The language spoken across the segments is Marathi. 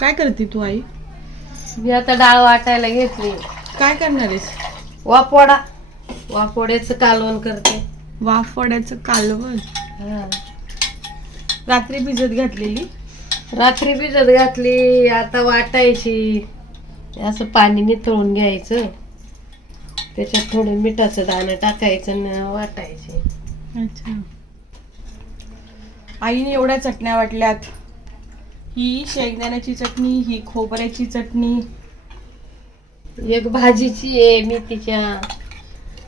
काय करते तू आई? मी आता डाळ वाटायला घेतली. काय करणार आहेस? वापोडा वापोड्याचं कालवण करते. वाफवड्याचं कालवण? हा. रात्री भिजत घातलेली? रात्री भिजत घातली आता वाटायची. असं पाणी निथळून घ्यायचं. त्याच्यात थोडं मिठाचं दाणं टाकायचं आणि वाटायचे. अच्छा. आईने एवढ्या चटण्या वाटल्यात. ही शेंगदाण्याची चटणी ही खोबऱ्याची चटणी. एक भाजीची आहे मेथीच्या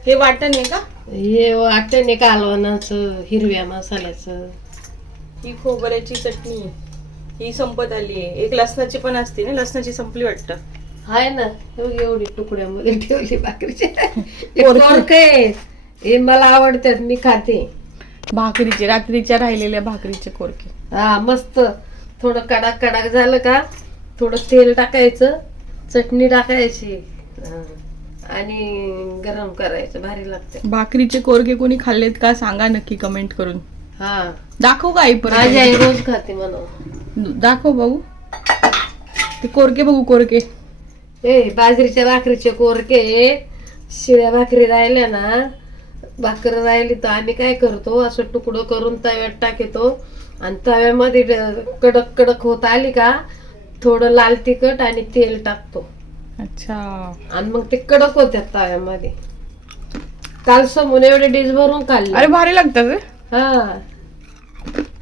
हे वाटण आहे का? हे वाटणे कालवणाचं हिरव्या मसाल्याचं. ही खोबऱ्याची चटणी आहे. ही संपत आली आहे. एक लसणाची पण असते ना लसणाची संपली वाटतं. आहे ना एवढी एवढी तुकड्यामध्ये ठेवली भाकरीचे. आहे. हे मला आवडतात मी खाते. भाकरीचे रात्रीच्या राहिलेल्या भाकरीचे कोरके हा मस्त. थोडं कडक कडक झालं का थोडं तेल टाकायचं चटणी टाकायची. आणि गरम करायचं भारी लागते. भाकरीचे कोरके कोणी खाल्लेत का सांगा नक्की कमेंट करून. हा. दाखव का आई माझी आई रोज खाते म्हणून. दाखव बघू ते कोरके बघू कोरके ए बाजरीच्या भाकरीचे कोरके शिळ्या भाकरी राहिल्या ना भाकर राहिली तर आम्ही काय करतो असं तुकडं करून तव्यात टाकतो आणि तव्यामध्ये कडक कडक होत आली का थोडं लाल तिखट आणि तेल टाकतो. अच्छा. आणि मग ते कडक होत्यात तव्यामध्ये. काल समोर एवढे डिश भरून खाल्ले. अरे भारी लागतात रे. हा.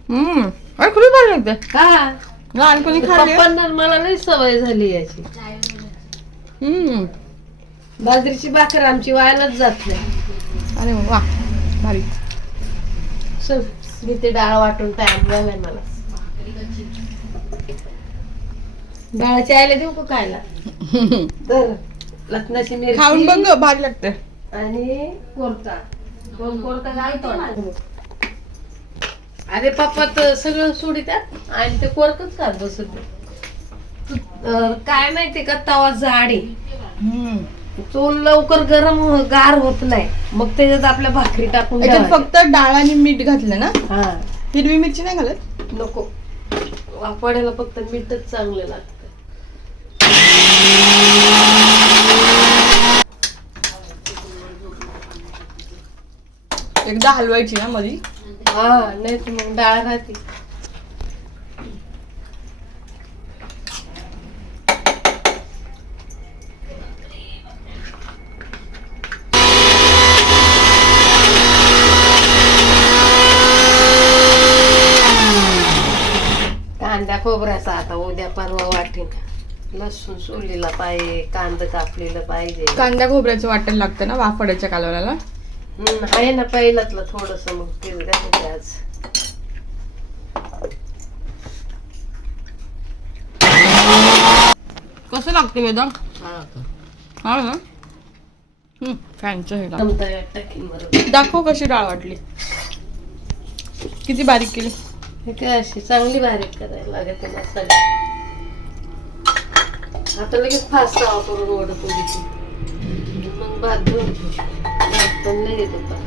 हम्म. अरे खूप भारी लागतं. हा. लहानपणी खाल्ले? पप्पांना मला नाही सवय झाली याची. हम्म. बाजरीची भाकर आमची व्हायलाच जात नाही. अरे वा भारी. चल. मी ते डाळ वाटून टाइम झालाय मला. डाळाची आयला देऊ का खायला? तर लसणाची खाऊन बघ मिरची गं, भारी लागते आणि कोरका दोन कोरका घालतो अरे पप्पा तर सगळं सोडितात. आणि ते कोरकच खात बसत काय माहितीये का तवा जाड आहे. तो लवकर गरम हो- गार होत नाही. मग त्याच्यात आपल्या भाकरी टाकून याच्यात ठेवायच्या. फक्त डाळ आणि मीठ घातलं ना? हा. हिरवी मिरची नाही घालत? नको. वापरायला फक्त मीठच चांगलं लागतं. एकदा हलवायची ना मधी? हा नाही तर मग डाळ राहते कांदा खोबऱ्याचा आता उद्या परवा वाटेन. लसूण सोलीला पाहिजे कांदा कापलेलं पाहिजे. कांदा खोबऱ्याचं वाटण लागतं ना वाफड्याच्या कालवणाला हम्म, आहे ना पहिल्यातलं थोडस मग तेच घालायचं आज. कसं लागतं वेदा हा. का? हा ना? हम्म, फॅनचं हे लाव. जमतं यात टाकीन बरोबर दाखव कशी डाळ वाटली. किती बारीक केली. हे काय अशी चांगली बारीक करायला लागते मसाले आता लगेच फास्ट वापरून ओढत उडीची मग भात धुवतो भात पण नाही येतो आता.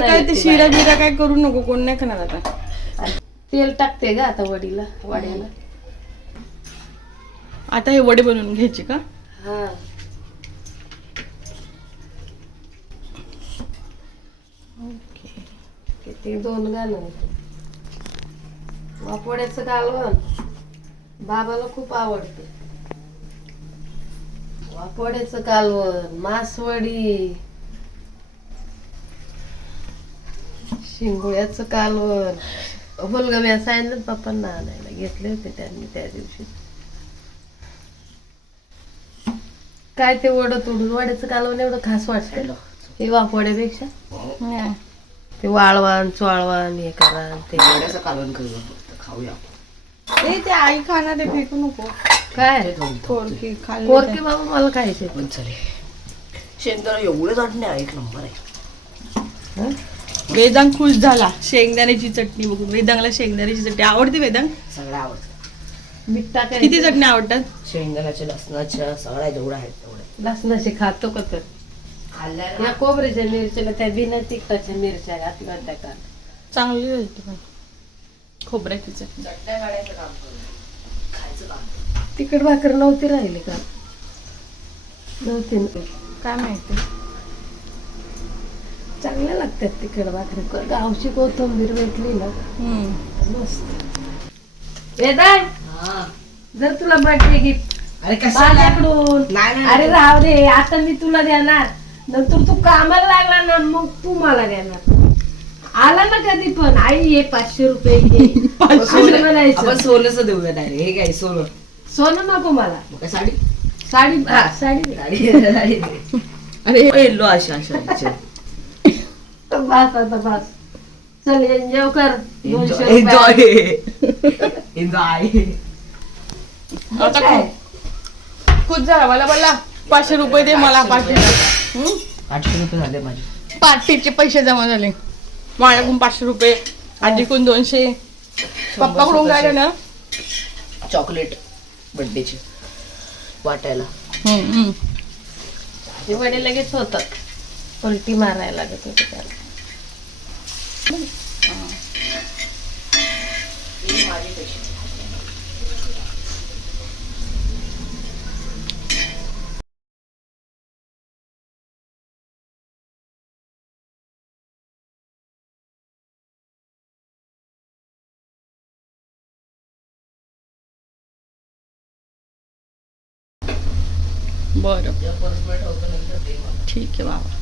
काय ते शिरा. बिरा काय करू नको कोण नाही खाणार आता. तेल टाकते का आता वडीला वड्याला. आता हे वडे बनवून घ्यायचे का? हा. किती दोन गाणं वापोड्याचं कालवण बाबाला खूप आवडते. वापोड्याचं कालवण मासवडी. शिंगोळ्याचं कालवण फुलगम्या सांगितलं पप्पांना आणायला. घेतले होते त्यांनी त्या दिवशी. काय ते वडत उडून वड्याचं कालवण एवढं खास वाटतं? हे वापवड्यापेक्षा हम्म. ते वाळवान चोळवान हे करा ते ए, ते आई खाणार ते फेकू नको. काय? कोरके खाल्ले कोरके बाबा मला खायचे पण शेंगदाणा एवढे चाटणे एक नंबर आहे. हं? वेदांग खुश झाला. शेंगदाण्याची चटणी बघून. वेदांगला शेंगदाण्याची चटणी आवडते वेदांग? सगळं आवडतं. मीठ टाकायचं किती चटण्या आवडतात? शेंगदाण्याच्या लसणाच्या सगळ्या जेवढ्या आहेत तेवढे लसणाचे खातो का तर? या खोबऱ्याच्या मिरच्याला त्या बिना तिखटाच्या मिरच्या घातल्या त्या का चांगली झाली पण. खोबऱ्याची तिखट भाकर नव्हती राहिली का? नव्हती. काय माहिती? चांगल्या लागतात तिखट भाकरी. गावची कोथिंबीर भेटली ना. मस्त. वेदाय हा. जर तुला बर्थडे गिफ्ट अरे नाही, अरे राहू दे आता मी तुला देणार. नंतर तू कामाला लागला ना मग तू मला देणार. आला ना कधी पण आई हे पाचशे रुपये घे. आपण असं सोनं- म्हणायचं. देऊया डायरेक्ट हे काय सोनं? सोनं नको मला. मग काय साडी? साडी हा, साडी दे. साडी साडी अरे येलो अशा अशा अशा. बस आता बस. चल एन्जॉय कर. दोनशे एन्जॉय रुपये. एन्जॉय आता काय? झाला. मला बोला पाचशे रुपये दे मला पाचशे? आठशे रुपये झाले माझे. पार्टीचे पैसे जमा झाले. माझ्याकडून पाचशे रुपये आजीकडून दोनशे. पप्पाकडून काय ना? चॉकलेट बर्थडेचे वाटायला. ते वडे लगेच होतात. पलटी मारायला लागत होते त्याला. बरं. ठीक आहे बाबा.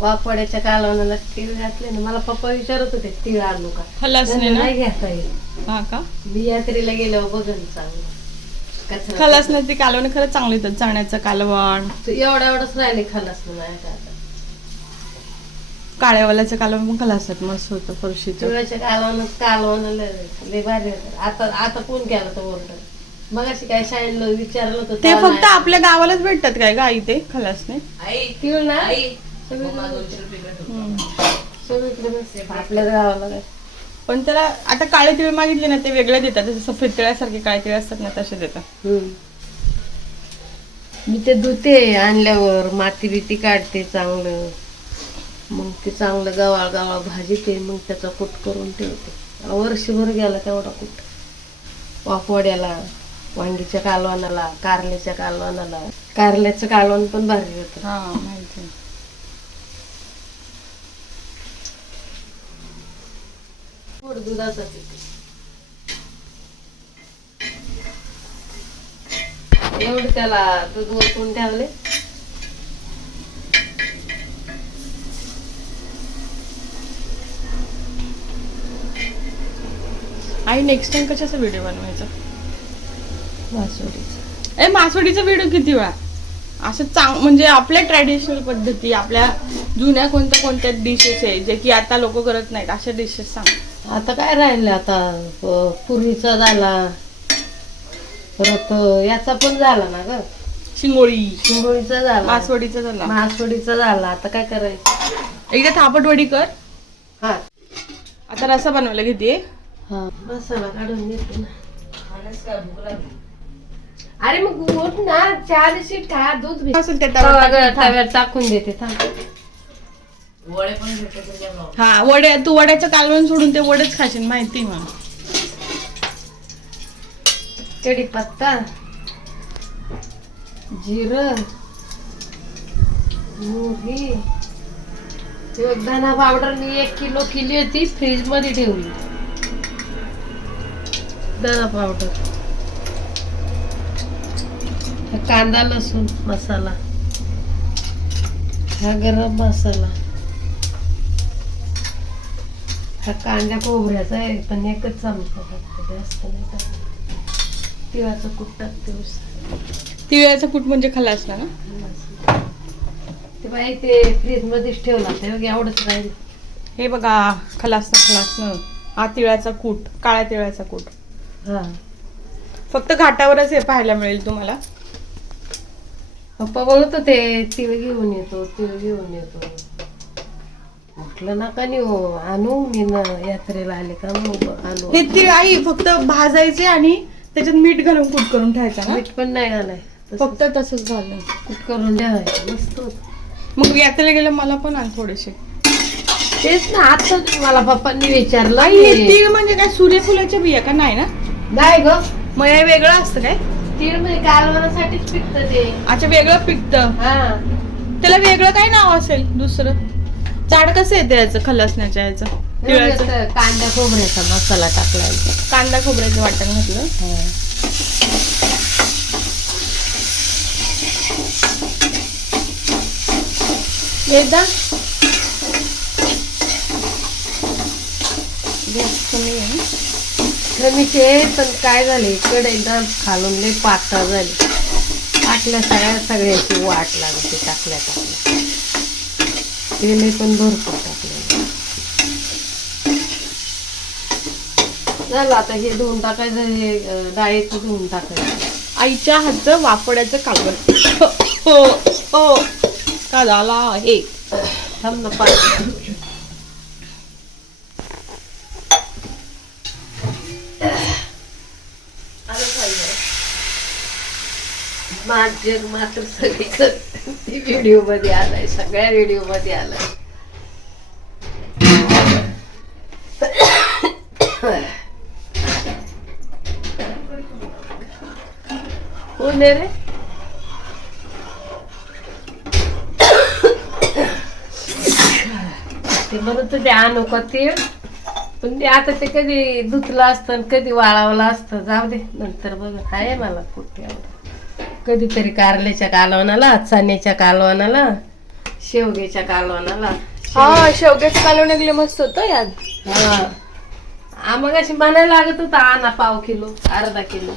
वापड्याच्या कालवणाला तीळ घातले ना मला पप्पा विचारत होते तीळ आणू का? खलासने ना? नाही घेता येईल हा का? मी यात्रेला गेल्यावर बघन चांगलं. खलासने कालवण खरंच चांगली येतात चण्याचं कालवण. तू एवढा एवढंच राहिले खालास ना माझ्या आता? काळ्यावाल्याचं कालवण पण खलासतात मस्त होतं फरशीचं. कालवण कालवण लय भारी. आता आता कोण केला तो ऑर्डर मग अशी काय शाळेला विचारलं होतं ते फक्त नाही. आपल्या गावालाच भेटतात काय का इथे खलासने? आई तीळ ना? आई सगळीकडे मम्मा दोनशे रुपये इकडे ठेव. हम्म. सगळीकडे नसते. आपल्या गावाला काय? पण त्याला आता काळे तिळ मागितले ना ते वेगळे देतात. जसे सफेद तिळासारखे काळे तिळ असतात ना तसे देतात. हम्म. मी ते धुते आणल्यावर माती बिती काढते चांगलं. मग ते चांगलं गवाळ गवाळ भाजीते मग त्याचा कूट करून ठेवते. वर्षभर गेला तेवढा कूट. वापवड्याला वांगीच्या कालवणाला कारल्याच्या कालवणाला कारल्याचं कालवण पण भारी होतं. हा माहिती गोड दुधाचा एवढं त्याला दूध ओतून ठेवले आई नेक्स्ट टाइम कशाचा व्हिडिओ बनवायचा? वासुरीचं ए मासवडीचा व्हिडिओ किती वेळा? असं चांग म्हणजे आपल्या ट्रॅडिशनल पद्धती आपल्या जुन्या कोणत्या कोणत्या डिशेस आहे जे की आता लोक करत नाहीत अशा डिशेस सांग. आता काय राहिलं आता? पूर्वीचा झाला परत याचा पण झाला ना ग? शिंगोळी. शिंगोळीचा झाला. मासवडीचा झाला. मासवडीचा झाला. आता काय करायचं? एकदा थापटवडी कर. हा. आता रसा बनवायला घेते. हा. मसाला काढून देते ना. अरे मग उठ ना चार शीट खा दूध भे- असेल त्या तवा तव्यात ग- टाकून देते थांब. वडे पण. हा वड्या तू वड्याचं कालवण सोडून ते वडेच खाशील माहिती आहे मला. कढीपत्ता जिरं मोहरी हे धना पावडर मी एक किलो केली होती फ्रीजमध्ये ठेवली. धना पावडर कांदा लसूण मसाला. हा गरम मसाला. हा कांदा खोबऱ्याचा आहे पण एकच चमचा टाकते जास्त नाही टाकत तिळाचं कूट टाकते. तिळाचं कूट म्हणजे खलास ना? ना ते बाई ते फ्रीज मध्येच ठेवला ते बघ एवढंच राहील. हे बघा खलास ना खलास ना. हा तिळाचा कूट काळ्या तिळाचा कूट. हा. फक्त घाटावरच हे पाहायला मिळेल तुम्हाला. पप्पा बोलत होते तिळ घेऊन येतो तिळ घेऊन येतो. म्हटलं नका नेऊ आणू मी ना यात्रेला आले का मग आणू हे तीळ आई फक्त भाजायचे आणि त्याच्यात मीठ घालून कूट करून ठेवायचा ना मीठ पण नाही घालाय फक्त तसंच झालं कूट करून ठेवायचं मस्त होत. मग यात्रेला गेलं मला पण आण थोडेसे. तेच ना आता मला पप्पांनी विचारलं आई हे की- तीळ म्हणजे काय सूर्यफुलाच्या बिया का? नाही ना? नाही ग. मग हे वेगळं असतं काय? तीळ म्हणजे कालवणासाठीच पिकत ते. अच्छा वेगळं पिकतं. हा. त्याला वेगळं काय नाव असेल दुसरं? झाड कसं येते याचं खलसण्याच्या याचं? तिळाचं? कांदा खोबऱ्याचा मसाला टाकला कांदा खोबऱ्याचं वाटण घातलं. एकदा. गॅस कमी आहे. कमीचे पण काय झाले कढईला खालून लय पातळ झाली. टाकल्या सगळ्या सगळ्याची वाट लागते टाकल्या टाकल्या. तेल पण भरपूर टाकले. झालं आता हे धुवून टाकायचं हे डाळीचं धुवून टाकायचं. आईच्या हातचं वाफड्याचं कालवण हो हो. का झाला हे? थांब ना पाणी माझे मात्र सगळीकडे ती व्हिडिओमध्ये आलाय सगळ्या व्हिडिओमध्ये आलाय. कोण रे? ते म्हणत होते आणू का ते? पण ते आता ते कधी धुतलं असतं आणि कधी वाळवलं असतं. जाऊ दे नंतर बघ. आहे मला कुठे कधीतरी कारल्याच्या कालवणाला चण्याच्या कालवणाला शेवग्याच्या कालवणाला हा शेवग्याचं कालवण एकदम मस्त होतं यार. हा. आ, मग अशी म्हणायला लागत होता आणा पाव किलो अर्धा किलो.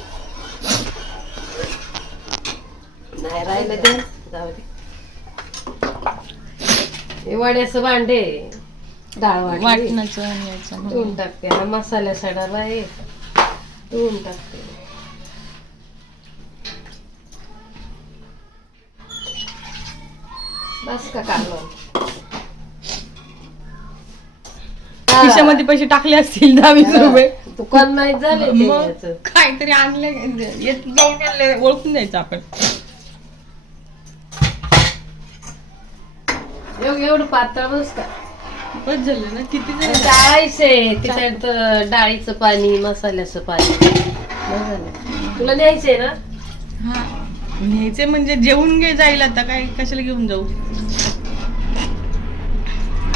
नाही राहिलं ते. जाऊ दे. हे वड्याचं भांडे. डाळ वाटली. वाटणाचं आणि याचं. धुवून टाकते. हा मसाल्या सडाला आहे. धुवून टाकते. बस का खिशामध्ये पैसे टाकले असतील दहा वीस रुपये. दुकान नाही झाले मग. काहीतरी आणले येत जाऊन आणले, ओळखून जायचं आपण. एवढं एवढं पातळ बस का? बस झालं ना किती जण डाळीचे तिच्यात डाळीचं पाणी मसाल्याचं पाणी. बस झालं. तुला न्यायचंय ना? न्यायचे म्हणजे जेवून घे जाईल आता काय कशाला घेऊन जाऊ?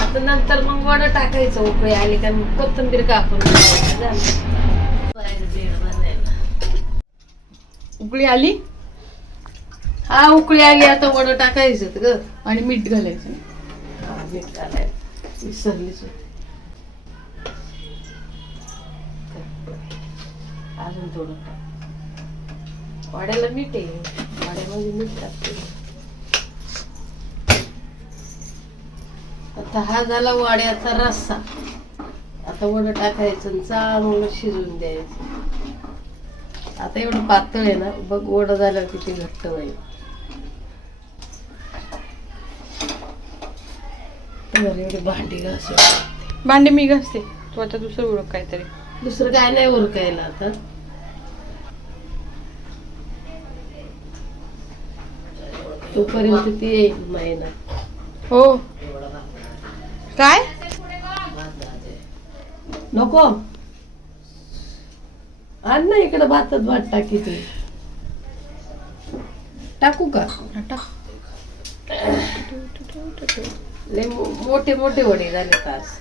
आता नंतर मग वडा टाकायचं उकळी आली का मग कोथिंबीर कापून. उकळी आली? हा उकळी आली आता वडं टाकायचं ग. आणि मीठ घालायचं. मीठ घालायचं. विसरलीच होती. अजून थोडं. वाड्याला मीठ आहे. वाड्यामध्ये मीठ टाकते आता हा झाला वाड्याचा रस्सा. आता वडं टाकायचं चांगलं शिजून द्यायचं. आता एवढं पातळ आहे ना बघ वडं झाल्यावर किती घट्ट होईल. एवढी भांडी घासून भांडे मी घासते. तू आता दुसरं ओळख काहीतरी. दुसरं काय नाही उरकायला आता. तोपर्यंत ती येईल महिना. हो. काय? नको. आण ना इकडं भातात भात टाकी तू. टाकू का? टाक. लय मोठे मोठे वडे झाले तास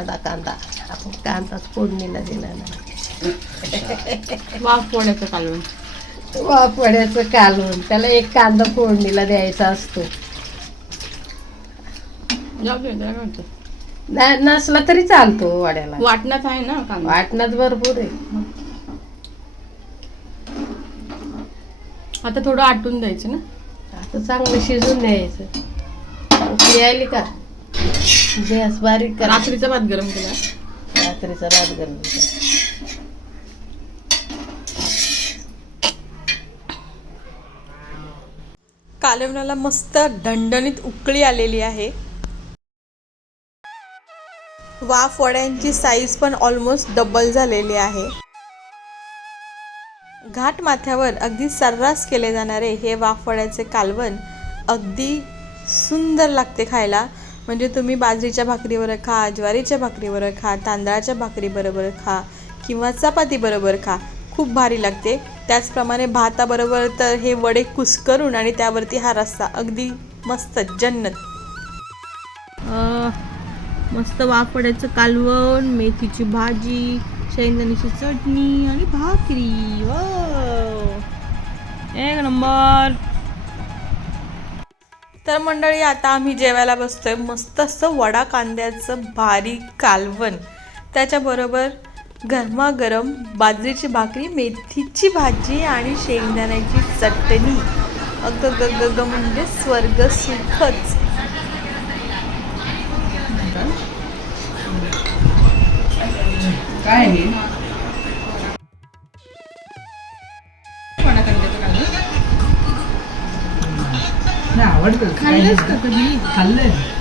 वडा कांदा आपण कांदाच फोडणीला दिला ना. वाफ पोळ्याचं कालवण वापड्याचं कालवण त्याला एक कांदा फोडणीला द्यायचा असतो. नसला तरी चालतो वड्याला. वाटणात आहे ना कांदा. वाटणात भरपूर आहे. आता थोडं आटून द्यायचं ना. आता चांगलं शिजून द्यायचं. आली का? गॅस बारीक करा. रात्रीचा भात गरम केला. रात्रीचा भात गरम करा. कालवणाला मस्त दणदणीत उकळी आलेली आहे. वाफ वड्यांची साईज पण ऑलमोस्ट डबल झालेली आहे. घाट माथ्यावर अगदी सर्रास केले जाणारे हे वाफवड्याचे कालवण अगदी सुंदर लागते खायला. म्हणजे तुम्ही बाजरीच्या भाकरीवर खा ज्वारीच्या भाकरीवर खा तांदळाच्या भाकरीबरोबर खा किंवा चपातीबरोबर खा. खूप भारी लागते. त्याचप्रमाणे भाताबरोबर तर हे वडे कुस्करून आणि त्यावरती हा रस्सा. अगदी मस्त जन्नत. मस्त वाफड्याचं कालवण मेथीची भाजी शेंगदाण्याची चटणी आणि भाकरी. एक नंबर! तर मंडळी आता आम्ही जेवायला बसतोय. मस्त असं वडा कांद्याचं भारी कालवण. त्याच्याबरोबर गरमागरम बाजरीची भाकरी मेथीची भाजी आणि शेंगदाण्याची चटणी. अग ग ग ग म्हणजे स्वर्ग सुखच. काय आवडतं. खाल्लंच का कधी? खाल्लंय.